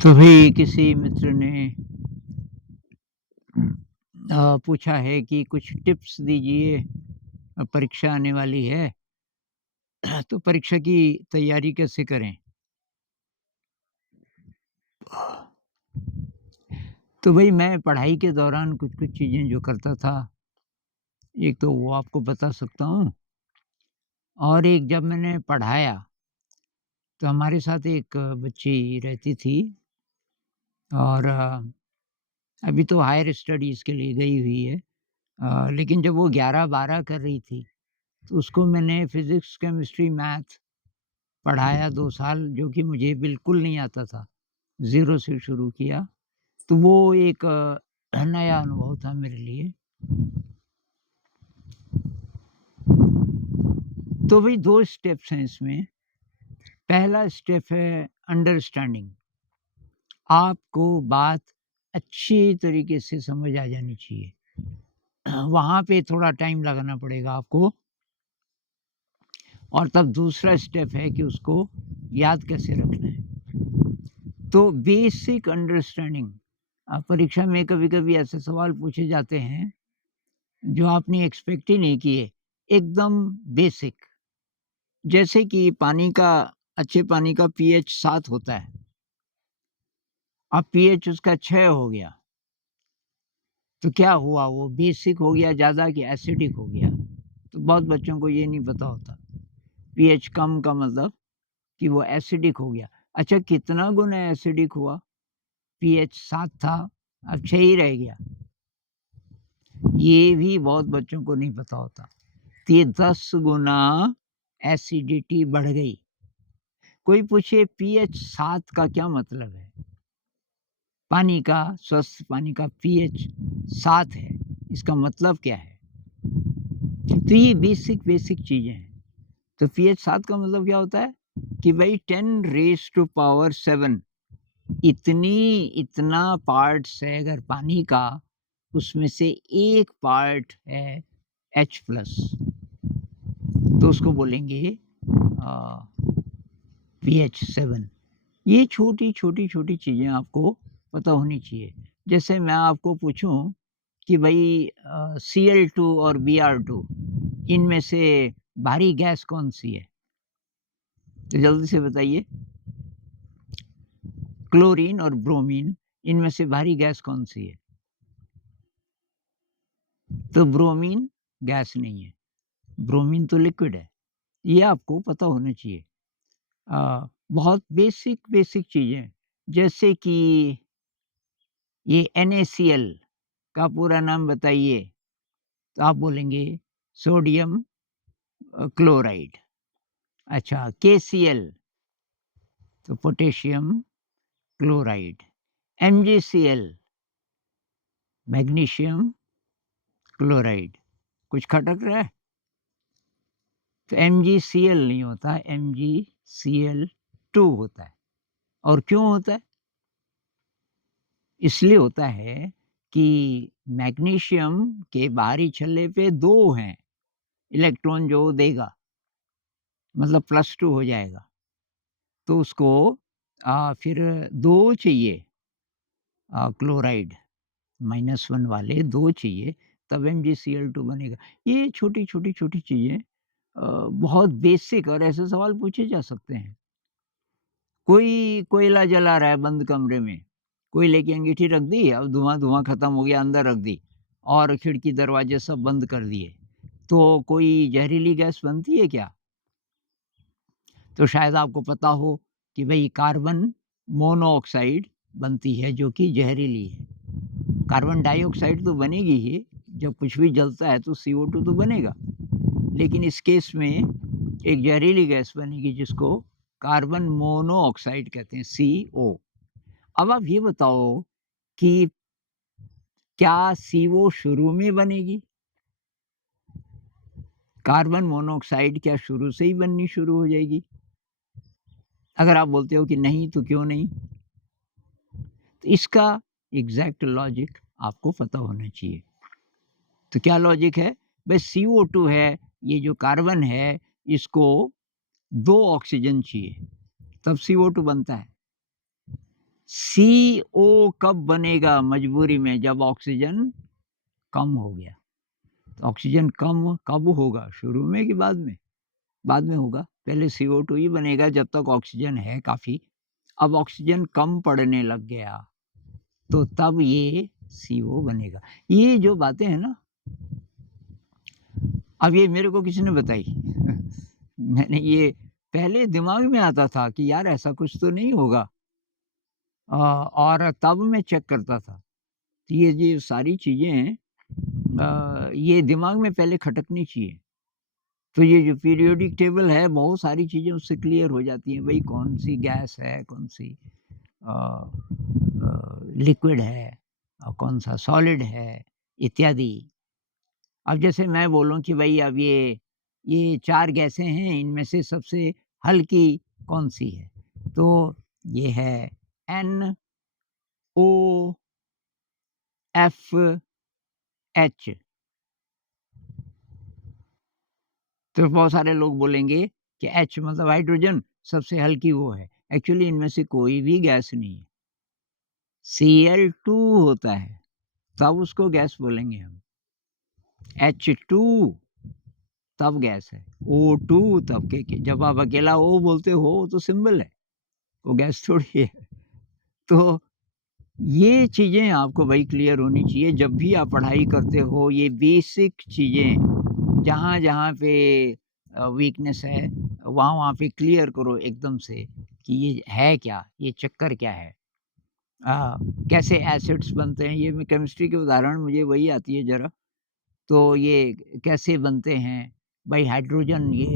तो भाई किसी मित्र ने पूछा है कि कुछ टिप्स दीजिए, परीक्षा आने वाली है तो परीक्षा की तैयारी कैसे करें? तो भाई मैं पढ़ाई के दौरान कुछ-कुछ चीज़ें जो करता था, एक तो वो आपको बता सकता हूँ और एक जब मैंने पढ़ाया, तो हमारे साथ एक बच्ची रहती थी और अभी तो हायर स्टडीज़ के लिए गई हुई है। लेकिन जब वो 11-12 कर रही थी, तो उसको मैंने फ़िज़िक्स, केमिस्ट्री, मैथ पढ़ाया 2 साल जो कि मुझे बिल्कुल नहीं आता था, ज़ीरो से शुरू किया। तो वो एक नया अनुभव था मेरे लिए। तो भई 2 स्टेप्स हैं इसमें। पहला स्टेप है अंडरस्टैंडिंग। आपको बात अच्छी तरीके से समझ आ जानी चाहिए। वहाँ पे थोड़ा टाइम लगाना पड़ेगा आपको और तब दूसरा स्टेप है कि उसको याद कैसे रखना है। तो बेसिक अंडरस्टैंडिंग परीक्षा में कभी-कभी ऐसे सवाल पूछे जाते हैं जो आपने एक्सपेक्ट ही नहीं किए, एकदम बेसिक। जैसे कि पानी का अच्छे पानी का पीएच 7 होता है, अब पीएच उसका 6 हो गया, तो क्या हुआ वो बेसिक हो गया ज़्यादा कि एसिडिक हो गया? तो बहुत बच्चों को ये नहीं पता होता। पीएच कम का मतलब कि वो एसिडिक हो गया। अच्छा कितना गुना एसिडिक हुआ? पीएच 7 था, अब 6 ही रह गया। ये भी बहुत बच्चों को नहीं पता होता। तो ये 10 गुना एसिडिटी बढ़ गई। कोई पूछे पीएच 7 का क्या मतलब है? पानी का स्वस्थ पानी का पीएच 7 है, इसका मतलब क्या है? तो ये बेसिक चीज़ें हैं। तो पीएच 7 का मतलब क्या होता है? कि भई 10 रेज़ टू पावर 7 इतना पार्ट्स है अगर पानी का, उसमें से 1 पार्ट है H प्लस, तो उसको बोलेंगे अ, पीएच 7। ये छोटी-छोटी चीज़ें आपको पता होनी चाहिए। जैसे मैं आपको पूछूँ कि भई Cl2 और Br2 इनमें से भारी गैस कौन-सी है? तो जल्दी से बताइए। क्लोरीन और ब्रोमीन इनमें से भारी गैस कौन-सी है? तो ब्रोमीन गैस नहीं है, ब्रोमीन तो लिक्विड है। ये आपको पता होना चाहिए। बहुत बेसिक चीज़ें जैसे कि ये NaCl का पूरा नाम बताइए, तो आप बोलेंगे सोडियम क्लोराइड। अच्छा KCl तो potassium chloride. MgCl magnesium chloride. कुछ खटक रहा है? तो MgCl नहीं होता, MgCl2 होता है। और क्यों होता है? इसलिए होता है कि मैग्नीशियम के बाहरी छल्ले पे 2 हैं इलेक्ट्रॉन जो वो देगा, मतलब +2 हो जाएगा। तो उसको फिर 2 चाहिए क्लोराइड -1 वाले 2 चाहिए, तब MgCl2 बनेगा। ये छोटी चीज़ें बहुत बेसिक और ऐसे सवाल पूछे जा सकते हैं। कोई कोयला जला रहा है बंद कमरे में, कोयले की अंगीठी रख दी, अब धुआँ-धुआँ खत्म हो गया, अंदर रख दी और खिड़की दरवाजे सब बंद कर दिए। तो कोई ज़हरीली गैस बनती है क्या? तो शायद आपको पता हो कि भई कार्बन मोनोऑक्साइड बनती है जो कि ज़हरीली है। कार्बन डाइऑक्साइड तो बनेगी ही, जब कुछ भी जलता है तो CO2 तो बनेगा। लेकिन इस केस में एक ज़हरीली गैस बनेगी जिसको कार्बन मोनोऑक्साइड कहते हैं CO। अब आप ये बताओ कि क्या CO शुरू में बनेगी? कार्बन मोनोऑक्साइड क्या शुरू से ही बननी शुरू हो जाएगी? अगर आप बोलते हो कि नहीं तो क्यों नहीं? तो इसका एग्ज़ैक्ट लॉजिक आपको पता होना चाहिए। तो क्या लॉजिक है? भई CO2 है, ये जो कार्बन है, इसको 2 ऑक्सीजन चाहिए, तब CO2 बनता है। CO कब बनेगा मजबूरी में? जब ऑक्सीजन कम हो गया। तो ऑक्सीजन कम कब होगा? शुरू में कि बाद में? बाद में होगा। पहले CO2 ही बनेगा जब तक ऑक्सीजन है काफ़ी। अब ऑक्सीजन कम पड़ने लग गया, तो तब ये CO बनेगा। ये जो बातें हैं ना, अब ये मेरे को किसी ने बताई। मैंने ये पहले दिमाग में आता था कि यार ऐसा कुछ तो नहीं होगा, और तब मैं चेक करता था। तो ये सारी चीज़ें हैं, ये दिमाग में पहले खटकनी चाहिए। तो ये जो पीरियोडिक टेबल है, बहुत सारी चीज़ें उससे क्लियर हो जाती हैं। भई कौन-सी गैस है, कौन-सी लिक्विड है और कौन-सा सॉलिड है, इत्यादि। अब जैसे मैं बोलूँ कि भई अब ये 4 गैसें हैं, इनमें से सबसे हल्की कौन-सी है? तो ये है NOFH। तो बहुत सारे लोग बोलेंगे कि H मतलब हाइड्रोजन, सबसे हल्की वो है। एक्चुअली इनमें से कोई भी गैस नहीं है। Cl2 होता है, तब उसको गैस बोलेंगे हम। H2 तब गैस है। O2 तब के जब आप अकेला O बोलते हो, वो तो सिंबल है, वो गैस थोड़ी है। तो ये चीज़ें आपको भई क्लियर होनी चाहिए जब भी आप पढ़ाई करते हो। ये बेसिक चीज़ें जहाँ-जहाँ पे वीकनेस है, वहाँ-वहाँ पे क्लियर करो एकदम से कि ये है क्या? ये चक्कर क्या है? कैसे एसिड्स बनते हैं? ये मैं केमिस्ट्री के उदाहरण मुझे वही आती है ज़रा। तो ये कैसे बनते हैं? भाई हाइड्रोजन ये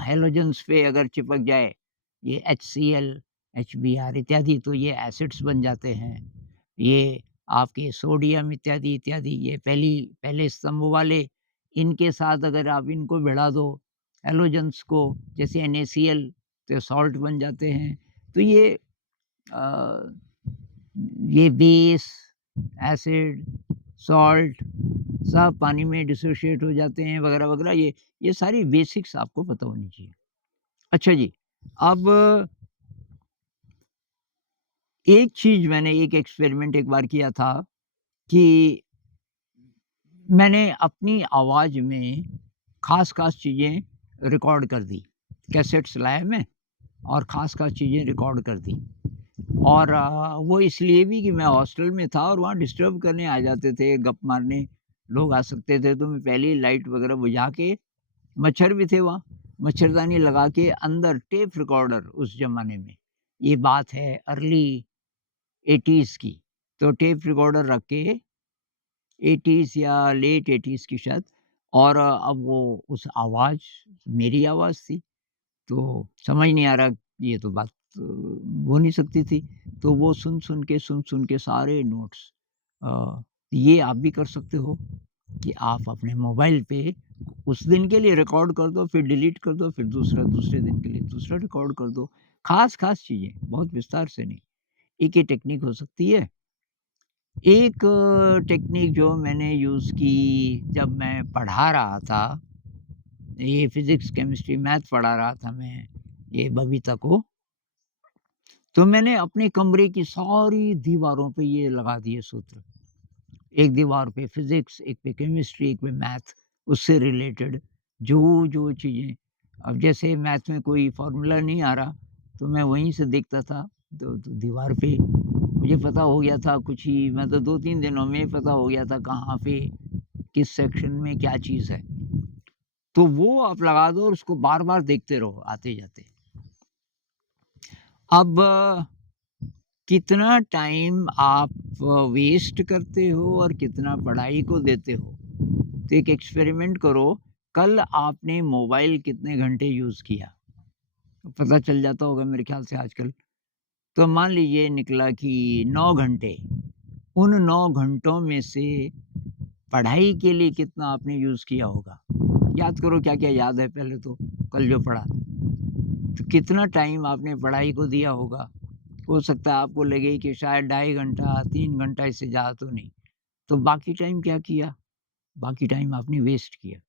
हैलोजेंस पे अगर चिपक जाए, ये HCl, HBr इत्यादि, तो ये एसिड्स बन जाते हैं। ये आपके सोडियम इत्यादि, इत्यादि, ये पहले स्तंभ वाले, इनके साथ अगर आप इनको भिड़ा दो हैलोजेंस को, जैसे NaCl, तो सॉल्ट बन जाते हैं। तो अ, ये बेस, एसिड, सॉल्ट सब पानी में डिसोशिएट हो जाते हैं वगैरह-वगैरह। ये सारी बेसिक्स आपको पता होनी चाहिए। अच्छा जी, अब एक चीज़ मैंने एक एक्सपेरिमेंट एक बार किया था कि मैंने अपनी आवाज़ में ख़ास-ख़ास चीज़ें रिकॉर्ड कर दी। कैसेट्स लाया मैं और ख़ास-ख़ास चीज़ें रिकॉर्ड कर दी। और वो इसलिए भी कि मैं हॉस्टल में था और वहाँ डिस्टर्ब करने आ जाते थे, गप मारने लोग आ सकते थे, तो मैं पहले ही लाइट वगैरह बुझा के, मच्छर भी थे वहाँ, मच्छरदानी लगा के अंदर टेप रिकॉर्डर उस ज़माने में, ये बात है अर्ली 80s की, तो टेप रिकॉर्डर रख के 80s या लेट 80s की शायद। और अब वो उस आवाज़ मेरी आवाज़ थी, तो समझ नहीं आ रहा, ये तो बात हो नहीं सकती थी। तो वो सुन-सुन के सारे नोट्स, ये आप भी कर सकते हो कि आप अपने मोबाइल पे उस दिन के लिए रिकॉर्ड कर दो, फिर डिलीट कर दो, फिर दूसरे दिन के लिए दूसरा रिकॉर्ड कर दो। ख़ास-ख़ास चीज़ें, बहुत विस्तार से नहीं। एक ये टेक्निक हो सकती है। एक टेक्निक जो मैंने यूज़ की जब मैं पढ़ा रहा था, ये फ़िज़िक्स, केमिस्ट्री, मैथ पढ़ा रहा था मैं ये बबीता को, तो मैंने अपने कमरे की सारी दीवारों पे ये लगा दिए सूत्र। एक दीवार पे फ़िज़िक्स, एक पे केमिस्ट्री, एक पे मैथ, उससे रिलेटेड जो चीज़ें, अब जैसे मैथ में कोई फ़ॉर्मूला नहीं आ रहा, तो मैं वहीं से देखता था, तो दीवार पे मुझे पता हो गया था कुछ ही, मतलब 2-3 दिनों में पता हो गया था कहाँ पे, किस सेक्शन में क्या चीज़ है। तो वो आप लगा दो और उसको बार-बार देखते रहो आते-जाते। अब कितना टाइम आप वेस्ट करते हो और कितना पढ़ाई को देते हो? तो एक एक्सपेरिमेंट करो, कल आपने मोबाइल कितने घंटे यूज़ किया? तो पता चल जाता होगा मेरे ख़्याल से आजकल। तो मान लीजिए निकला कि 9 घंटे, उन 9 घंटों में से पढ़ाई के लिए कितना आपने यूज़ किया होगा? याद करो क्या-क्या याद है पहले तो, कल जो पढ़ा। तो कितना टाइम आपने पढ़ाई को दिया होगा? हो सकता है आपको लगे कि शायद 2.5 घंटा, 3 घंटा, इससे ज़्यादा तो नहीं। तो बाकी टाइम क्या किया? बाकी टाइम आपने वेस्ट किया।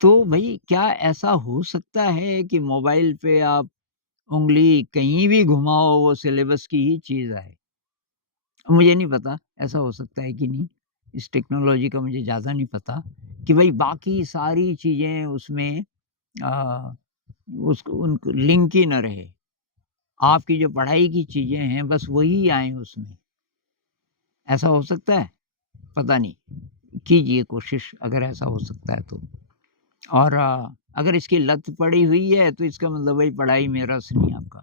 तो भई क्या ऐसा हो सकता है कि मोबाइल पे आप उँगली कहीं भी घुमाओ वो सिलेबस की ही चीज़ आए। मुझे नहीं पता ऐसा हो सकता है कि नहीं, इस टेक्नोलॉजी का मुझे ज़्यादा नहीं पता कि भई बाकी सारी चीज़ें उसमें अ, उसको उनको लिंक ही ना रहे। आपकी जो पढ़ाई की चीज़ें हैं बस वही आएँ उसमें, ऐसा हो सकता है? पता नहीं, कीजिए कोशिश अगर ऐसा हो सकता है तो। और अगर इसकी लत पड़ी हुई है तो इसका मतलब भई पढ़ाई में रस नहीं है आपका।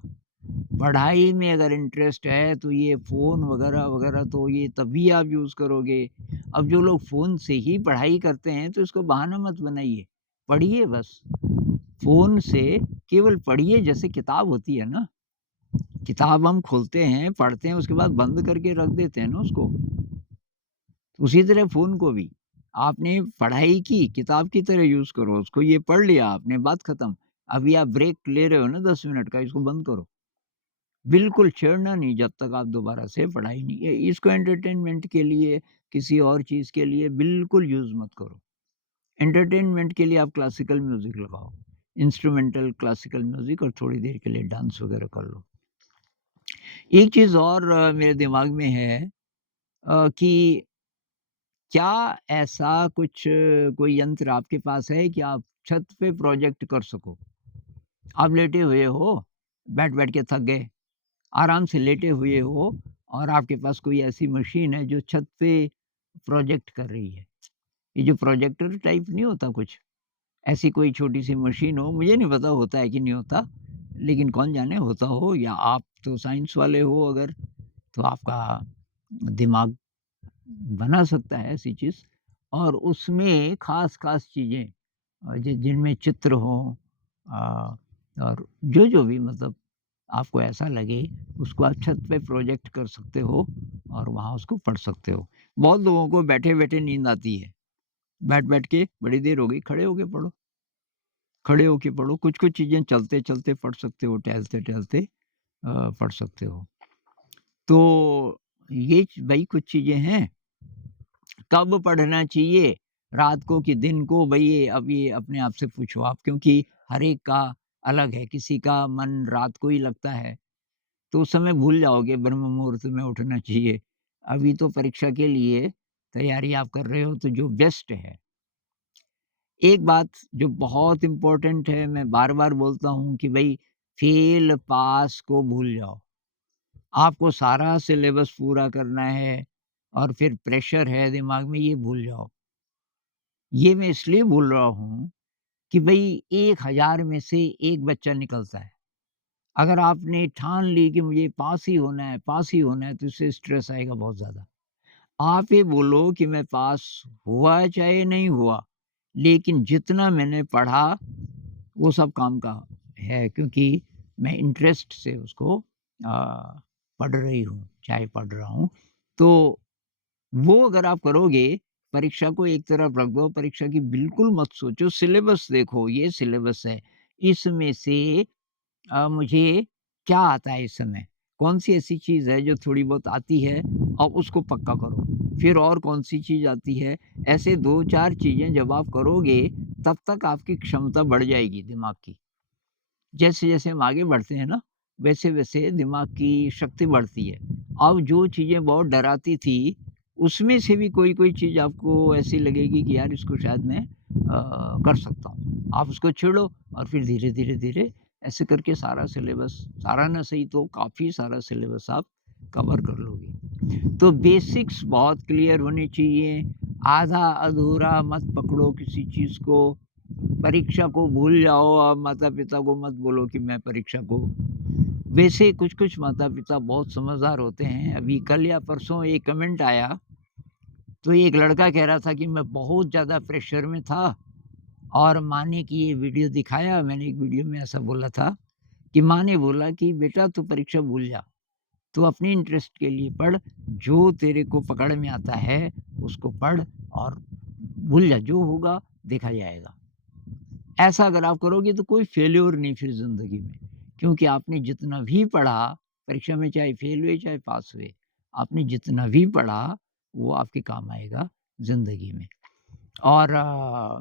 पढ़ाई में अगर इंटरेस्ट है तो ये फ़ोन वगैरह-वगैरह तो ये तभी आप यूज़ करोगे। अब जो लोग फ़ोन से ही पढ़ाई करते हैं तो इसको बहाना मत बनाइए, पढ़िए बस। फ़ोन से केवल पढ़िए जैसे किताब होती है ना, किताब हम खोलते हैं, पढ़ते हैं उसके बाद बंद करके रख देते हैं ना उसको। उसी तरह फ़ोन को भी आपने पढ़ाई की, किताब की तरह यूज़ करो उसको, ये पढ़ लिया आपने, बात खत्म। अभी आप ब्रेक ले रहे हो ना 10 मिनट का, इसको बंद करो। बिल्कुल छेड़ना नहीं जब तक आप दोबारा से पढ़ाई नहीं इसको एंटरटेनमेंट के लिए, किसी और चीज़ के लिए बिल्कुल यूज़ मत करो। एंटरटेनमेंट के लिए आप क्लासिकल म्यूज़िक लगाओ, इंस्ट्रूमेंटल क्लासिकल म्यूज़िक और थोड़ी देर के लिए डांस वगैरह कर लो। एक चीज़ और मेरे दिमाग में है कि क्या ऐसा कुछ कोई यंत्र आपके पास है कि आप छत पे प्रोजेक्ट कर सको? आप लेटे हुए हो, बैठ-बैठ के थक गए, आराम से लेटे हुए हो और आपके पास कोई ऐसी मशीन है जो छत पे प्रोजेक्ट कर रही है। ये जो प्रोजेक्टर टाइप नहीं होता कुछ, ऐसी कोई छोटी-सी मशीन हो, मुझे नहीं पता होता है कि नहीं होता, लेकिन कौन जाने होता हो या आप तो साइंस वाले हो अगर, तो आपका दिमाग बना सकता है ऐसी चीज़ और उसमें ख़ास-ख़ास चीज़ें जि जिनमें चित्र हों अ, और जो-जो भी मतलब आपको ऐसा लगे, उसको आप छत पे प्रोजेक्ट कर सकते हो और वहाँ उसको पढ़ सकते हो। बहुत लोगों को बैठे-बैठे नींद आती है। बैठ-बैठ के बड़ी देर हो गई, खड़े होके पढ़ो, खड़े होके पढ़ो। कुछ-कुछ चीज़ें चलते-चलते पढ़ सकते हो, टहलते-टहलते पढ़ सकते हो। तो ये भई कुछ चीज़ें हैं। कब पढ़ना चाहिए? रात को कि दिन को? भई ये अपने आप से पूछो आप क्योंकि हर एक का अलग है। किसी का मन रात को ही लगता है, तो उस समय भूल जाओगे ब्रह्म मुहूर्त में उठना चाहिए। अभी तो परीक्षा के लिए तैयारी आप कर रहे हो तो जो बेस्ट है। एक बात जो बहुत इम्पोर्टेंट है मैं बार-बार बोलता हूँ कि भई फेल पास को भूल जाओ। आपको सारा सिलेबस पूरा करना है और फिर प्रेशर है दिमाग में ये भूल जाओ। ये मैं इसलिए बोल रहा हूँ कि भई 1000 में से 1 बच्चा निकलता है। अगर आपने ठान ली कि मुझे पास ही होना है तो इससे स्ट्रेस आएगा बहुत ज़्यादा। आप ये बोलो कि मैं पास हुआ चाहे नहीं हुआ, लेकिन जितना मैंने पढ़ा वो सब काम का है क्योंकि मैं इंटरेस्ट से उसको पढ़ रही हूँ, चाहे पढ़ रहा हूँ। तो वो अगर आप करोगे, परीक्षा को एक तरफ रख दो, परीक्षा की बिल्कुल मत सोचो, सिलेबस देखो, ये सिलेबस है। इसमें से मुझे क्या आता है इस समय? कौन-सी ऐसी चीज़ है जो थोड़ी बहुत आती है अब उसको पक्का करो। फिर और कौन-सी चीज़ आती है, ऐसे 2-4 चीज़ें जब आप करोगे, तब तक आपकी क्षमता बढ़ जाएगी दिमाग की। जैसे-जैसे हम आगे बढ़ते हैं ना, वैसे-वैसे दिमाग की शक्ति बढ़ती है। अब जो चीज़ें बहुत डराती थी, उसमें से भी कोई-कोई चीज़ आपको ऐसी लगेगी कि यार इसको शायद मैं कर सकता हूँ। आप उसको छेड़ो और फिर धीरे-धीरे, धीरे ऐसे करके सारा सिलेबस सारा ना सही तो काफ़ी सारा सिलेबस आप कवर कर लोगे। तो बेसिक्स बहुत क्लियर होने चाहिए, आधा-अधूरा मत पकड़ो किसी चीज़ को। परीक्षा को भूल जाओ, आप माता-पिता को मत बोलो कि मैं परीक्षा को वैसे कुछ-कुछ माता-पिता बहुत समझदार होते हैं। अभी कल या परसों एक कमेंट आया, तो एक लड़का कह रहा था कि मैं बहुत ज़्यादा प्रेशर में था और माँ ने कि ये वीडियो दिखाया, मैंने एक वीडियो में ऐसा बोला था कि माँ ने बोला कि बेटा तू परीक्षा भूल जा, तू अपने इंटरेस्ट के लिए पढ़, जो तेरे को पकड़ में आता है उसको पढ़ और भूल जा, जो होगा देखा जाएगा। ऐसा अगर आप करोगे तो कोई फेल्योर नहीं फिर ज़िंदगी में, क्योंकि आपने जितना भी पढ़ा, परीक्षा में चाहे फेल हुए चाहे पास हुए, आपने जितना भी पढ़ा, वो आपके काम आएगा ज़िंदगी में। और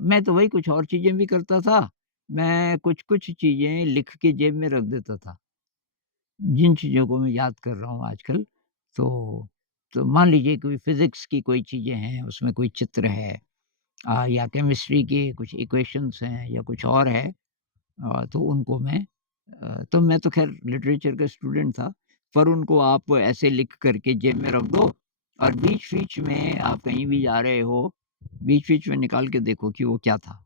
मैं तो वही कुछ और चीज़ें भी करता था, मैं कुछ-कुछ चीज़ें लिख के जेब में रख देता था। जिन चीज़ों को मैं याद कर रहा हूँ आजकल, तो मान लीजिए कोई फ़िज़िक्स की कोई चीज़ें हैं, उसमें कोई चित्र है या केमिस्ट्री के कुछ इक्वेशंस हैं या कुछ और है, तो उनको तो मैं तो ख़ैर लिटरेचर का स्टूडेंट था, पर उनको आप ऐसे लिख कर के जेब में रख दो और बीच-बीच में आप कहीं भी जा रहे हो, बीच-बीच में निकाल के देखो कि वो क्या था।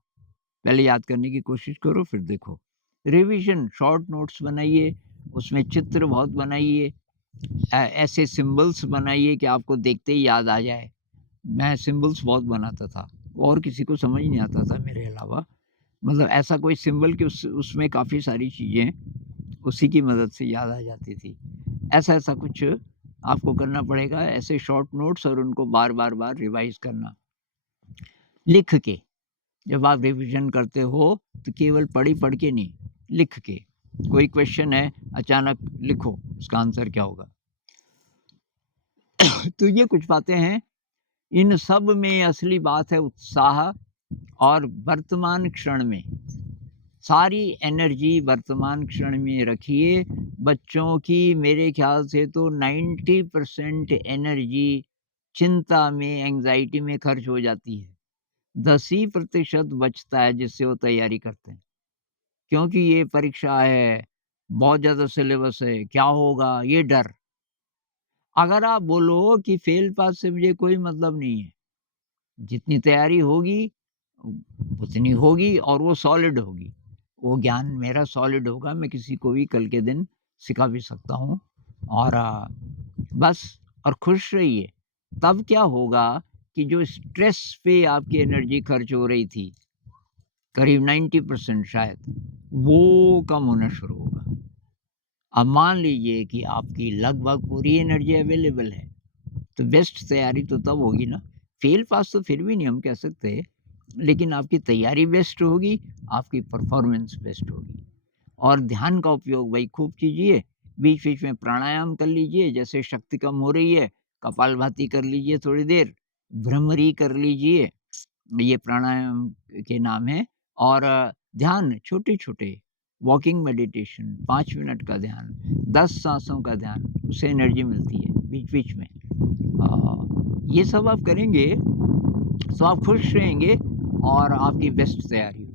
पहले याद करने की कोशिश करो फिर देखो। रिवीज़न शॉर्ट नोट्स बनाइए, उसमें चित्र बहुत बनाइए, ऐसे सिम्बल्स बनाइए कि आपको देखते ही याद आ जाए। मैं सिम्बल्स बहुत बनाता था, और किसी को समझ नहीं आता था मेरे अलावा। मतलब ऐसा कोई सिंबल कि उसमें काफ़ी सारी चीज़ें उसी की मदद से याद आ जाती थी। ऐसा-ऐसा कुछ आपको करना पड़ेगा, ऐसे शॉर्ट नोट्स और उनको बार-बार रिवाइज़ करना। लिख के, जब आप रिविज़न करते हो तो केवल पढ़ के नहीं, लिख के। कोई क्वेश्चन है, अचानक लिखो उसका आंसर क्या होगा। तो ये कुछ बातें हैं, इन सब में असली बात है उत्साह और वर्तमान क्षण में। सारी एनर्जी वर्तमान क्षण में रखिए। बच्चों की मेरे ख़्याल से तो 90% एनर्जी चिंता में, एंग्ज़ायटी में खर्च हो जाती है। 10 ही प्रतिशत बचता है जिससे वो तैयारी करते हैं। क्योंकि ये परीक्षा है, बहुत ज़्यादा सिलेबस है, क्या होगा? ये डर। अगर आप बोलो कि फ़ेल पास से मुझे कोई मतलब नहीं है, जितनी तैयारी होगी उतनी होगी और वो सॉलिड होगी। वो ज्ञान मेरा सॉलिड होगा, मैं किसी को भी कल के दिन सिखा भी सकता हूँ और बस और खुश रहिए। तब क्या होगा कि जो स्ट्रेस पे आपकी एनर्जी खर्च हो रही थी, करीब 90% शायद, वो कम होना शुरू होगा। अब मान लीजिए कि आपकी लगभग पूरी एनर्जी अवेलेबल है, तो बेस्ट तैयारी तो तब होगी ना, फेल पास तो फिर भी नहीं हम कह सकते, लेकिन आपकी तैयारी बेस्ट होगी, आपकी परफॉर्मेंस बेस्ट होगी। और ध्यान का उपयोग भाई खूब कीजिए, बीच-बीच में प्राणायाम कर लीजिए, जैसे शक्ति कम हो रही है, कपालभाति कर लीजिए थोड़ी देर, भ्रमरी कर लीजिए, ये प्राणायाम के नाम हैं। और ध्यान छोटे-छोटे, वॉकिंग मेडिटेशन, 5 मिनट का ध्यान, 10 साँसों का ध्यान, उससे एनर्जी मिलती है बीच-बीच में। ये सब आप करेंगे, तो आप खुश रहेंगे और आपकी बेस्ट तैयारी